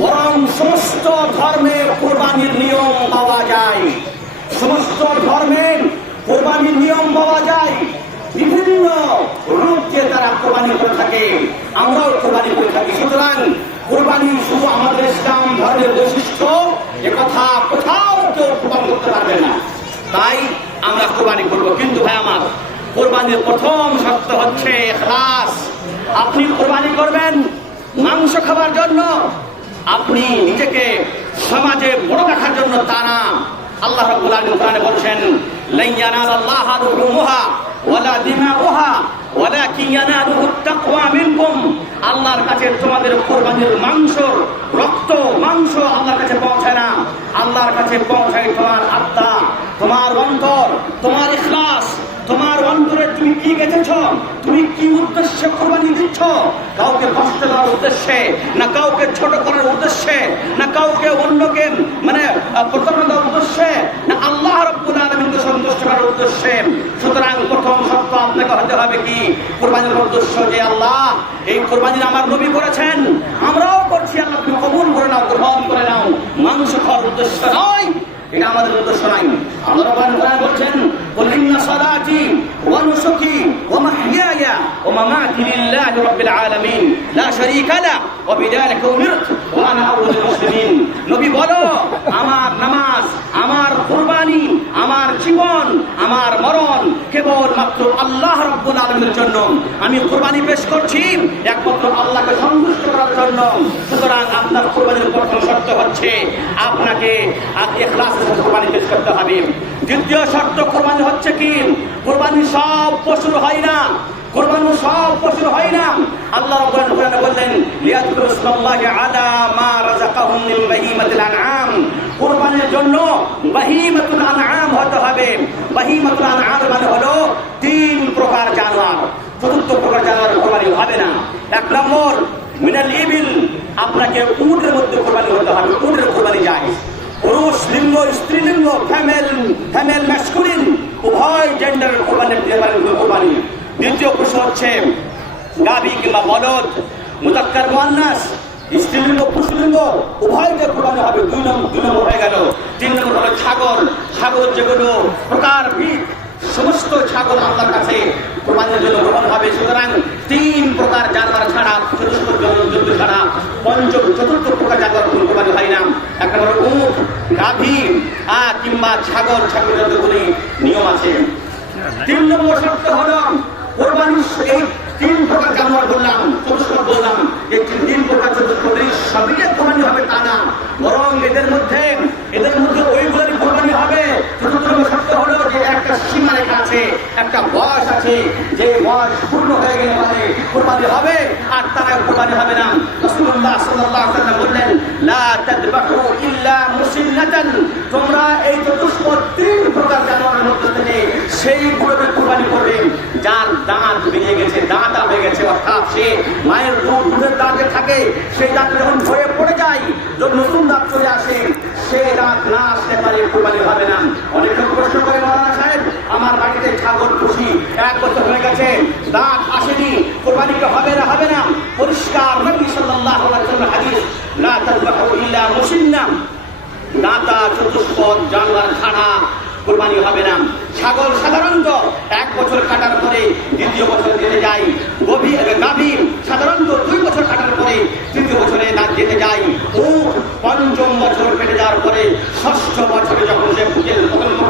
বরং সমস্ত ধর্মের কোরবানির নিয়ম পাওয়া যায়। সমস্ত ধর্মের কোরবানির নিয়ম পাওয়া যায়। বিভিন্ন রূপ দিয়ে তারা কোরবানি করে থাকে। আমরাও কোরবানি করে থাকি। সুতরাং কোরবানি শুধু আমাদের ইসলাম ধর্মের বৈশিষ্ট্য কথা কোথাও কেউ প্রমাণ করতে পারবে না। তাই আমরা কোরবানি করব। কিন্তু ভাই আমার, কোরবানির প্রথম শর্ত হচ্ছে এখলাস। আপনি কোরবানি করবেন মাংস খাবার জন্য। আপনি নিজেকে সমাজে বড় দেখার জন্য তা না আল্লাহ রাব্বুল আলামিন কোরআনে বলছেন আল্লাহর কাছে তোমাদের রক্ত, মাংস আল্লাহর কাছে না। আল্লাহর কাছে তোমার আত্মা, তোমার তোমার অন্তরে গেছেছ তুমি কি উদ্দেশ্যে কোরবানি দিচ্ছ? কাউকে কষ্ট দেওয়ার উদ্দেশ্যে, না কাউকে ছোট করার উদ্দেশ্যে, না কাউকে অন্যকে মানে প্রতারণা দেওয়ার উদ্দেশ্যে, না আল্লাহ রব্বুল আলমিনকে সন্তুষ্ট করার উদ্দেশ্যে? সুতরাং প্রথম সত্য আপনাকে হতে হবে কি? কোরবানির উদ্দেশ্য যে আল্লাহ, এই কোরবানির আমার নবী করেছেন। আমরাও করছি, আল্লাহ কবুল করে নাও, গ্রহণ করে নাও। মাংস খাওয়ার উদ্দেশ্য নয়। এটা আমাদের উদ্দেশ্য নাই। আল্লাহ রাব্বুল আলামিন বলছেন, কুল ইন্না সালাতি ওয়া নুসুকি ওয়া মাহইয়ায়া ওয়া মামাতি লিল্লাহি রাব্বিল আলামিন। লা শারীকা লা বলো কেবল মাত্র আল্লাহ রব্বুল আলমের জন্য। আমি কোরবানি পেশ করছি, একমাত্র আল্লাহকে সন্তুষ্ট করার জন্য। সুতরাং আপনার কোরবানির প্রথম শর্ত হচ্ছে, আপনাকে এখলাসের সাথে কোরবানি পেশ করতে হবে। দ্বিতীয় শর্ত কোরবানি হচ্ছে কি? কোরবানি সব পশুর হয় না। কোরবানি সব পশুর হয় না। আল্লাহ রাব্বুল কোরআনে বললেন লিয়াযকুরু ইসমাল্লাহি আলা মা রাযাকাহুম মিন বাহিমাতিল আনআম। কোরবানির জন্য বাহিমাতুল আনআম হতে হবে। বাহিমাতুল আনআম মানে হলো তিন প্রকার জানোয়ার। চতুর্থ প্রকার জানোয়ার কোরবানি হবে না। এক নম্বর, মিনাল ইবিল, আপনাকে উটের মধ্যে কোরবানি হতে হবে। উটের কোরবানি যায় পুরুষ লিঙ্গ স্ত্রীলিঙ্গ ফ্যামেল ফ্যামেল ম্যাসকুলিন উভয় জেন্ডারের কোরবানি কোরবানি দ্বিতীয় প্রশ্ন হচ্ছে, গাভী কিংবা বলদ, মুদাক্কার মোয়ান্নাস স্ত্রীলিঙ্গ পুরুষলিঙ্গ উভয়কে কোরবানি হবে দুই নম্বর দুই নম্বর হয়ে গেল। তিন নম্বর হলো ছাগল। ছাগল যেগুলো প্রকার ভিত সমস্ত ছাগল আল্লাহর কাছে কোরবানির জন্য গ্রহণ হবে। সুতরাং তিন প্রকার জানোয়ার ছাড়া, চতুর্থ জন্তু ছাড়া, পঞ্চম, চতুর্থ প্রকার জানোয়ার কোনো কোরবানি হয় না। এক নম্বর উট, গাভী কিংবা ছাগল। ছাগল যতগুলি নিয়ম আছে। তিন নম্বর শর্ত হলো কোরবানি এই তিন প্রকার জানোয়ার বললাম চতুষ্প বললাম। এই তিন- প্রকার চতুষ্পদের সবই কোরবানি হবে তা না। বরং এদের মধ্যে এদের মধ্যে ওইগুলোরই কোরবানি মানে হবে, আর তারা কোরবানি হবে না। আলাইহি বললেন, লা তাদবাহু ইল্লা মুসিন্নাতান। তোমরা এই চতুষ্প তিন প্রকার জানোয়ারের মধ্যে সেই গুলোকে কোরবানি করবে, যার দাঁত ভেঙে গেছে। গেছে অর্থাৎ সে মায়ের দুধ দুধের দাঁতে থাকে, সেই দাঁত যখন ভয়ে পড়ে যায়, যখন নতুন দাঁত চলে আসে, সে দাঁত না আসতে পারে, কোরবানি হবে না। অনেক লোক প্রশ্ন করে, মৌলানা সাহেব, আমার বাড়িতে ছাগল খুশি এক বছর হয়ে গেছে দাঁত আসেনি কোরবানিকে হবে না হবে না? পরিষ্কার নবী সাল্লাল্লাহু আলাইহি ওয়াসাল্লাম হাদিস, লা তাযবাহু ইল্লা মুসিন্না। দাতা চতুষ্পদ, জানোয়ার ছাড়া কোরবানি হবে না। ছাগল সাধারণত এক বছর কাটার পরে দ্বিতীয় বছর যেতে যায় গভীর গাভীর সাধারণত দুই বছর কাটার পরে তৃতীয় বছরে না যেতে যায় ও পঞ্চম বছর কেটে যাওয়ার পরে ষষ্ঠ বছরে যখন সে ফুটে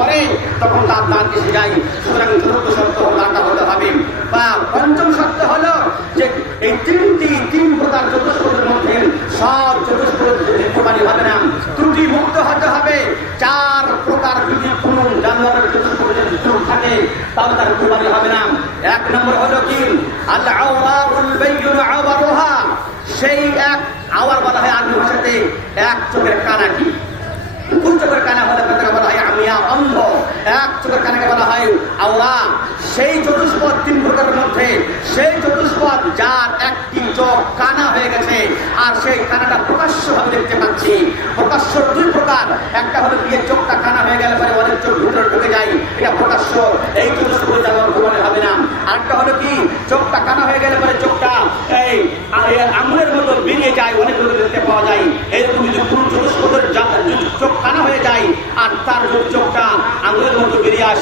করে, তখন তার দাঁত এসে যায়। সুতরাং চতুর্থ হলো হতে হবে বা পঞ্চম শর্ত হলো যে এই তিনটি তিন প্রকার চতুষ্পদের মধ্যে সব চতুষ্পদ কোরবানি হবে না ত্রুটি মুক্ত হতে হবে চার প্রকার যদি কোন জানোয়ারের চতুষ্পদের ত্রুটি থাকে তার কোরবানি হবে না। এক নম্বর হলো কি? আল আওয়ারুল সেই এক আওয়ার বলা হয় আরবি ভাষাতে, এক চোখের কানাকি দুই চোখের কানা হলে তাকে বলা হয় আমিয়া অন্ধ কানাকে বলা হয় আওরা সেই চতুষ্পদ তিন প্রকারের মধ্যে, সেই চতুষ্পদ যার একটি চোখ কানা হয়ে গেছে, আর সেই কানাটা প্রকাশ্য ভাবে দেখতে পাচ্ছি। প্রকাশ্য দুই প্রকার। একটা হলো গিয়ে চোখটা কানা হয়ে গেলে পরে অনেক চোখ ভিতরে ঢুকে যায়। এটা প্রকাশ্য, এই চতুষ্পদ যেমন ঘুমানো হবে না। আরেকটা হলো কি, চোখটা কানা হয়ে গেলে পরে চোখটা এই আঙুলের মতো বেরিয়ে যায়, অনেক লোক দেখতে পাওয়া যায়। এরকম যদি কোনো চতুষ্পদের চোখ কানা হয়ে যায়, আর তার চোখটা আঙুলের মতো বেরিয়ে আসে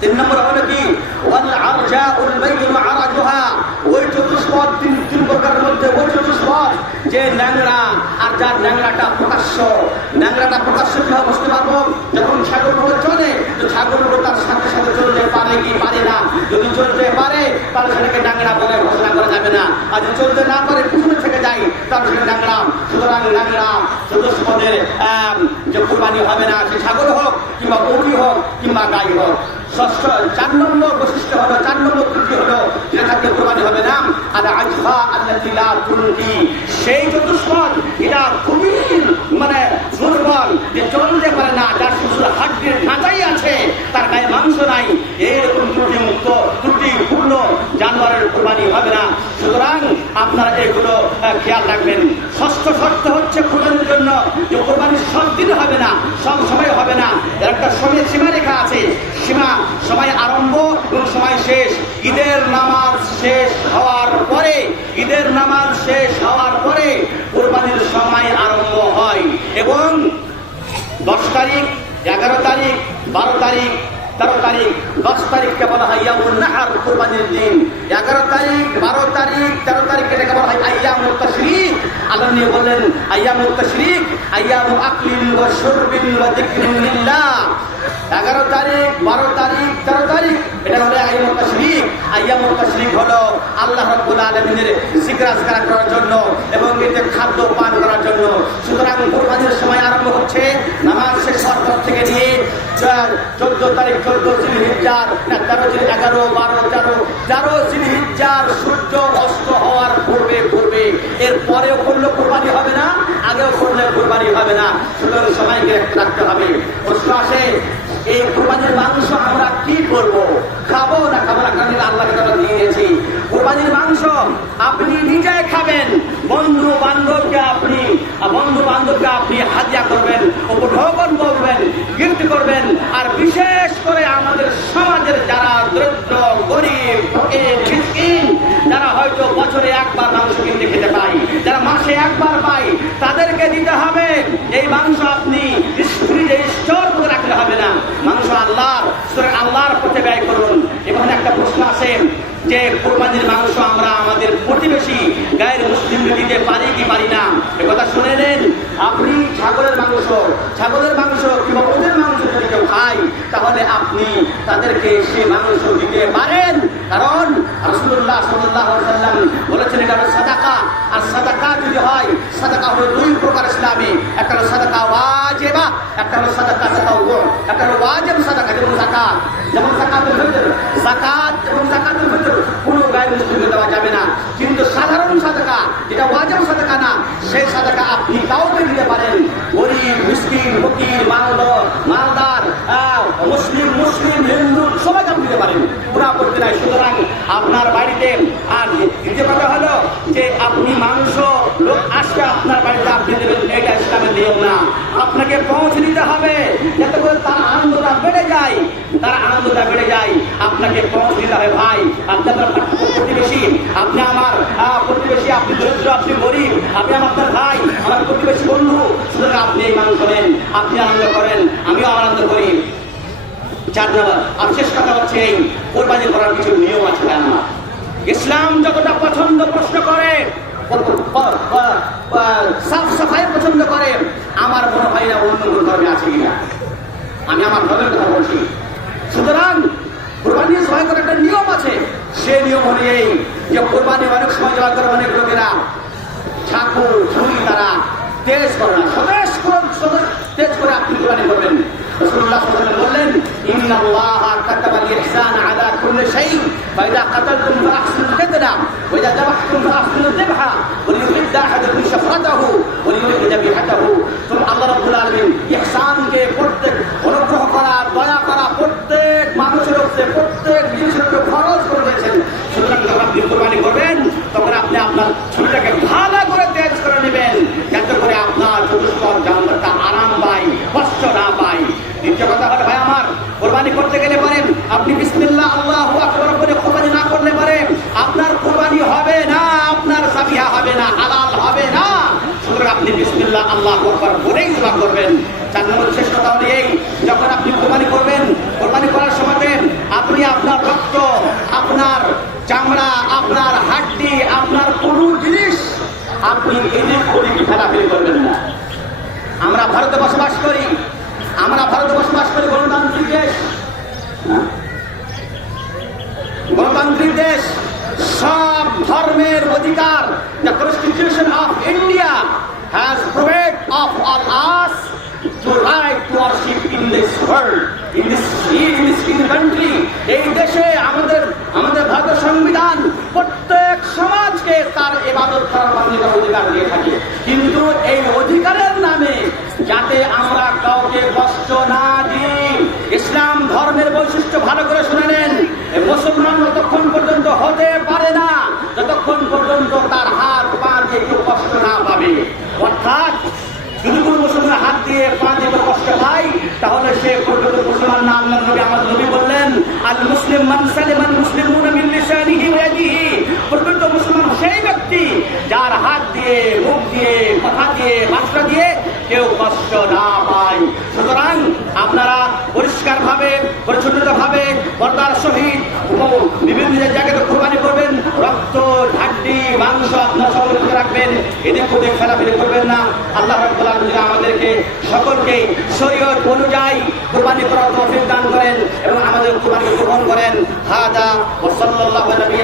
তিন নম্বর হলো কি ওয়াল আরজা উল বাইন আরাজুহা ওই চতুষ্পদ তিন আর যার ন্যাংরাটা প্রকাশ্য ন্যাংরাটা প্রকাশ্য কীভাবে বুঝতে পারব? যখন ছাগল চলে, তো ছাগল তার সাথে সাথে চলতে পারে কি পারে না? যদি চলতে পারে, তাহলে সেটাকে ন্যাংরা বলে ঘোষণা করা যাবে না। আর যদি চলতে না পারে পিছনে থেকে যায়, তাহলে সেটা ন্যাংরা। সুতরাং ন্যাংরা চতুষ্পদের যে কোরবানি হবে না, সে ছাগল হোক, কিংবা গরু হোক, কিংবা গাই হোক। ষষ্ঠ, চার নম্বর বৈশিষ্ট্য হলো, চার নম্বর ত্রুটি হলো, যেটা থাকলে কোরবানি হবে না। আর আজহা আল্লাহ সেই চতুষ্পদ এটা খুবই মানে দুর্বল যে চলতে পারে না, যার শুধু হাড্ডির ঢাঁচাই আছে, তার গায়ে মাংস নাই, এরকম ত্রুটি মুক্ত ত্রুটি পূর্ণ জানোয়ারের কোরবানি হবে না। সুতরাং আপনারা এগুলো খেয়াল রাখবেন। ষষ্ঠ শর্ত হচ্ছে কোরবানির জন্য যে কোরবানি সব দিন হবে না, সব সময় হবে না। একটা সময় সীমা রেখা আছে। সীমা সময় আরম্ভ এবং সময় শেষ। ঈদের নামাজ শেষ হওয়ার পরে, ঈদের নামাজ শেষ হওয়ার পরে কোরবানির সময় আরম্ভ হয় এবং দশ তারিখ, এগারো তারিখ, বারো তারিখ, তেরো তারিখ, দশ তারিখকে বলা হয় ইয়ামুল নাহার কোরবানির দিন। এগারো তারিখ, বারো তারিখ, তেরো তারিখ এটাকে বলা হয় আইয়ামুল তশরিক। আল্লাহ নিয়ে বললেন আইয়ামুল তশরিক, আইয়ামুল আকলিল ওয়া শুরবিল ওয়া যিকরিল্লাহ এগারো তারিখ, বারো তারিখ, তেরো তারিখ, এটা হলো আইয়ামুল তশরিক আইয়ামুল তশরিক হলো আল্লাহ রাব্বুল আলামিনের জিকির করার জন্য এবং এতে খাদ্য পান করার জন্য। সুতরাং কোরবানির সময় আরম্ভ হচ্ছে, নামাজ শেষ হওয়ার থেকে নিয়ে চোদ্দ তারিখ, চোদ্দ জিলহিজ্জার, না, তেরো জিল এগারো, বারো, তেরো তেরো জিলহিজ্জার সূর্য অস্ত হওয়ার পূর্বে পূর্বে। এর পরেও করলে কোরবানি হবে না আগেও কোরবানি হবে না। সুতরাং সবাইকে রাখতে হবে। প্রশ্ন আসে, এই কোরবানির মাংস আমরা কি করব? খাব না খাব না? কারণ আল্লাহকে আমরা দিয়েছি কোরবানির মাংস আপনি নিজে খাবেন। বন্ধু বান্ধবকে আপনি বন্ধু বান্ধবকে আপনি হাজিয়া করবেন, উপঢৌকন করবেন গিফট করবেন। আর বিশেষ করে আমাদের সমাজের যারা দরিদ্র, গরিব যারা হয়তো বছরে একবার মাংস কিনতে খেতে পায় যারা মাসে একবার পায়, তাদেরকে দিতে হবে, এই মাংস আপনি রাখলে হবে না। মাংস আল্লাহর আল্লাহর পথে ব্যয় করুন। এখানে একটা প্রশ্ন আছে যে, কোরবানির মাংস আমরা আমাদের প্রতিবেশী গায়ের মুসলিমকে দিতে পারি কি পারি না? এ কথা শুনে নেন, আপনি ছাগলের মাংস ছাগলের মাংস কিংবা ওদের মাংস যদি কেউ খায়, তাহলে আপনি তাদেরকে সে মাংস দিতে পারেন। কারণ রসুল্লাহ সাল্লাহ সাল্লাম বলেছেন এটা সাদাকা যদি হয়, সাদাকা হলো দুই প্রকার ইসলামী। একটা হলো সাদাকা ওয়াজেবা, একটা হলো সাদাকা তাতাউযু একটা হলো ওয়াজিব সাদাকা, যেমন যাকাত। যেমন যাকাতুল ফিতর, যাকাত এবং যাকাতুল ফিতর কোনো গায়ে মুসলিমকে দেওয়া যাবে না। কিন্তু সাধারণ সাদাকা, যেটা ওয়াজিব সাদাকা না, সেই সাদাকা আপনি কাউকে দিতে পারেন। গরিব, মিসকিন, ফকির মালদার মালদার মুসলিম হিন্দু সবাইকে আপনি দিতে পারেন পুরা করতে নাই সুতরাং আপনার বাড়িতে আর দ্বিতীয় কথা হলো যে আপনি মাংস লোক আসবে আপনার বাড়িতে, আপনি এটা ইসলামের নিয়ম না। আপনাকে পৌঁছে দিতে হবে যাতে করে তার আনন্দটা বেড়ে যায়। তার আনন্দটা বেড়ে যায়। আপনাকে পৌঁছে দিতে হবে, ভাই। আপনি আপনার প্রতিবেশী, আপনি আমার প্রতিবেশী, আপনি দরিদ্র, আপনি গরিব, আপনি আমার আপনার ভাই, আমার প্রতিবেশী বন্ধু। সুতরাং আপনি এই মাংস নেন, আপনি আনন্দ করেন, আমিও আনন্দ করি। চার নম্বর আর শেষ কথা হচ্ছে এই কোরবানি করার কিছু নিয়ম আছে আমার ইসলাম যতটা পছন্দ প্রশ্ন করে সাফ সাফাই পছন্দ করে, আমার মনে হয় না অন্য কোনো ধর্মে আছে কিনা। আমি আমার ধর্মের কথা বলছি। সুতরাং কোরবানি জবাই করার একটা নিয়ম আছে। সে নিয়ম হলো এই যে কোরবানি অনেক সময় জবাই করে অনেক লোকেরা। ঠাকুর, ঝুড়ি তারা তেজ করে না। স্বদেশ তেজ করে আপনি কোরবানি করবেন। রসুল্লাহ বললেন إن الله كتب الإحسان على كل شيء فإذا قتلتم فأحسنوا القتلة وإذا ذبحتم فأحسنوا الذبحة وليؤد أحدكم شفرته وليؤد ذبيحته ثم الله رب العالمين ইহসানকে প্রত্যেক অনুগ্রহ করা দয়া করা প্রত্যেক মানুষের উপরে প্রত্যেক জিনিসের উপরে খরচ করে দিয়েছেন সুতরাং যখন আপনি কোরবানি করবেন তখন আপনি আপনার ছবিটাকে চার নম্বর শ্রেষ্ঠতা এই, যখন আপনি কোরবানি করবেন, কোরবানি করার সময় আপনি আপনার রক্ত, আপনার চামড়া, আপনার হাড্ডি, আপনার কোনো জিনিস আপনি এদিক ওদিকে ফেলাফেলি করবেন না। আমরা ভারতে বসবাস করি। আমরা ভারতে বসবাস করি গণতান্ত্রিক দেশ। গণতান্ত্রিক দেশ, সব ধর্মের অধিকার the constitution of India has provide of all us to right to worship in this world in this in this in country এই দেশে আমাদের আমাদের ভারতের সংবিধান প্রত্যেক সমাজকে তার এবাদত করার মান্যতা অধিকার দিয়ে থাকে। কিন্তু এই অধিকারের নামে যাতে আমরা কাউকে কষ্ট না দিই, ইসলাম ধর্মের বৈশিষ্ট্য ভালো করে শুনে নেন। মুসলমান যতক্ষণ পর্যন্ত হতে পারে না, যতক্ষণ পর্যন্ত তার কেউ কষ্ট না পাবে। অর্থাৎ যদি কোনো মুসলমান হাত দিয়ে পা দিয়ে কষ্ট পায় তাহলে সে পর্যন্ত মুসলমান না আল্লাহ নবী, আমার নবী বললেন, আল মুসলিম মান মুসলিম মিন লিসানিহি ওয়া ইয়াদিহি। মুসলমান সেই ব্যক্তি যার হাত দিয়ে, মুখ দিয়ে কথা দিয়ে ভাষা দিয়ে কেউ কষ্ট না পায়। সুতরাং আপনারা পরিষ্কার ভাবে পরিচ্ছন্নতা ভাবে পর্দার সহিত বিভিন্ন জায়গাতে কোরবানি করবেন। রক্ত হাড্ডি মাংস আপনার রাখবেন এদিক ওদিক ফেলাফেলি করবেন না। আল্লাহ আলমিন আমাদেরকে সকলকে শরীয়ত অনুযায়ী কোরবানি করার তৌফিক দান করেন এবং আমাদের কোরবানি গ্রহণ করেন। হাদা ও সাল্লাল্লাহু আলা